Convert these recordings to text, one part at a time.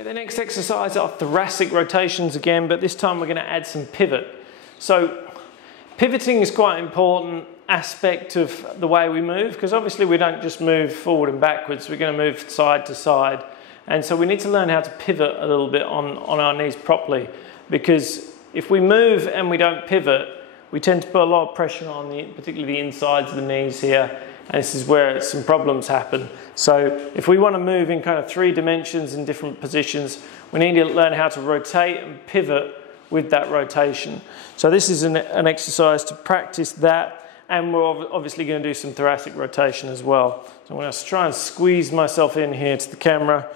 Okay, the next exercise are thoracic rotations again, but this time we're going to add some pivot. So pivoting is quite an important aspect of the way we move, because obviously we don't just move forward and backwards, we're going to move side to side. And so we need to learn how to pivot a little bit on our knees properly, because if we move and we don't pivot, we tend to put a lot of pressure on particularly the insides of the knees here, and this is where some problems happen. So if we want to move in kind of 3 dimensions in different positions, we need to learn how to rotate and pivot with that rotation. So this is an exercise to practice that, and we're obviously going to do some thoracic rotation as well. So I'm going to try and squeeze myself in here to the camera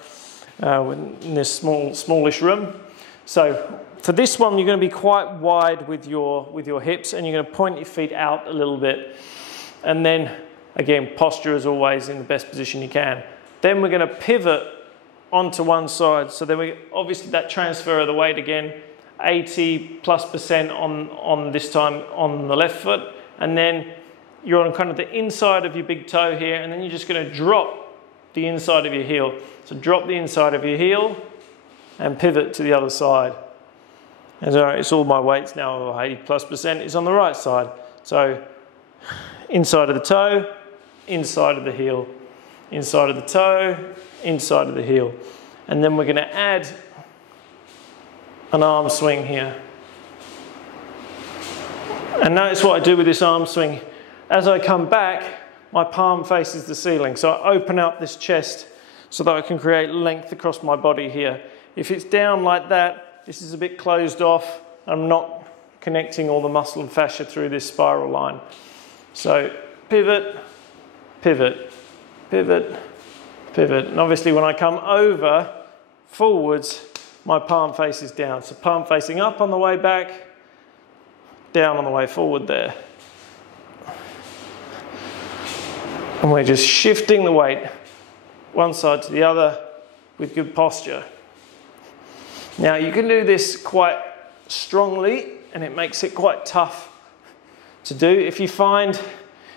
in this smallish room. So for this one, you're going to be quite wide with your hips, and you're going to point your feet out a little bit, and then again, posture as always in the best position you can. Then we're going to pivot onto one side. So then obviously that transfer of the weight again, 80+% on this time on the left foot, and then you're on kind of the inside of your big toe here, and then you're just going to drop the inside of your heel. So drop the inside of your heel and pivot to the other side. And so it's all my weights now, 80+% is on the right side. So inside of the toe, inside of the heel, inside of the toe, inside of the heel. And then we're going to add an arm swing here. And notice what I do with this arm swing. As I come back, my palm faces the ceiling. So I open up this chest so that I can create length across my body here. If it's down like that, this is a bit closed off. I'm not connecting all the muscle and fascia through this spiral line. So pivot, pivot, pivot, pivot. And obviously when I come over, forwards, my palm faces down. So palm facing up on the way back, down on the way forward there. And we're just shifting the weight one side to the other with good posture. Now you can do this quite strongly, and it makes it quite tough to do. If you find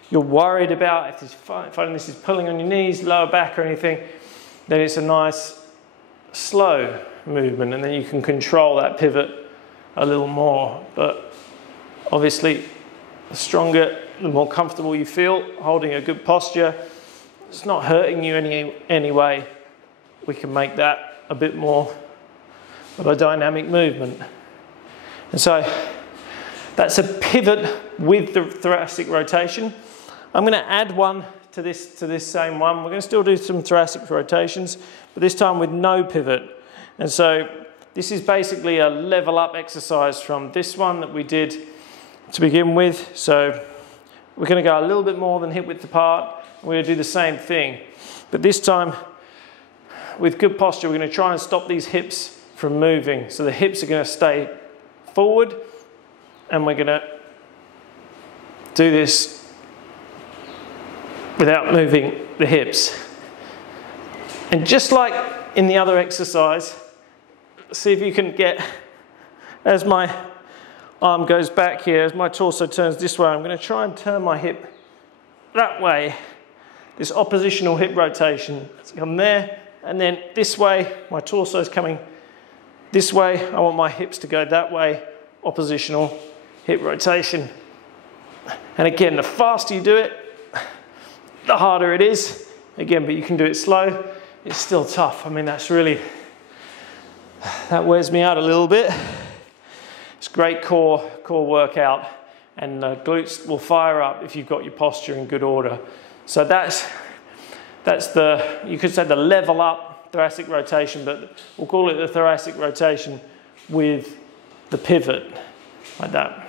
you're worried about, if you find this is pulling on your knees, lower back or anything, then it's a nice slow movement, and then you can control that pivot a little more. But obviously the stronger, the more comfortable you feel holding a good posture, it's not hurting you anyway, we can make that a bit more of a dynamic movement. And so that's a pivot with the thoracic rotation. I'm going to add one to this same one. We're going to still do some thoracic rotations, but this time with no pivot. And so this is basically a level up exercise from this one that we did to begin with. So we're going to go a little bit more than hip width apart. We're going to do the same thing, but this time with good posture, we're going to try and stop these hips from moving. So the hips are going to stay forward, and we're going to do this without moving the hips. And just like in the other exercise, see if you can get, as my arm goes back here, as my torso turns this way, I'm going to try and turn my hip that way. This oppositional hip rotation. Let's come there, and then this way, my torso is coming this way. I want my hips to go that way, oppositional hip rotation. And again, the faster you do it, the harder it is. Again, but you can do it slow. It's still tough. I mean, that wears me out a little bit. It's great core workout, and glutes will fire up if you've got your posture in good order. So that's the, you could say, the level up thoracic rotation, but we'll call it the thoracic rotation with the pivot, like that.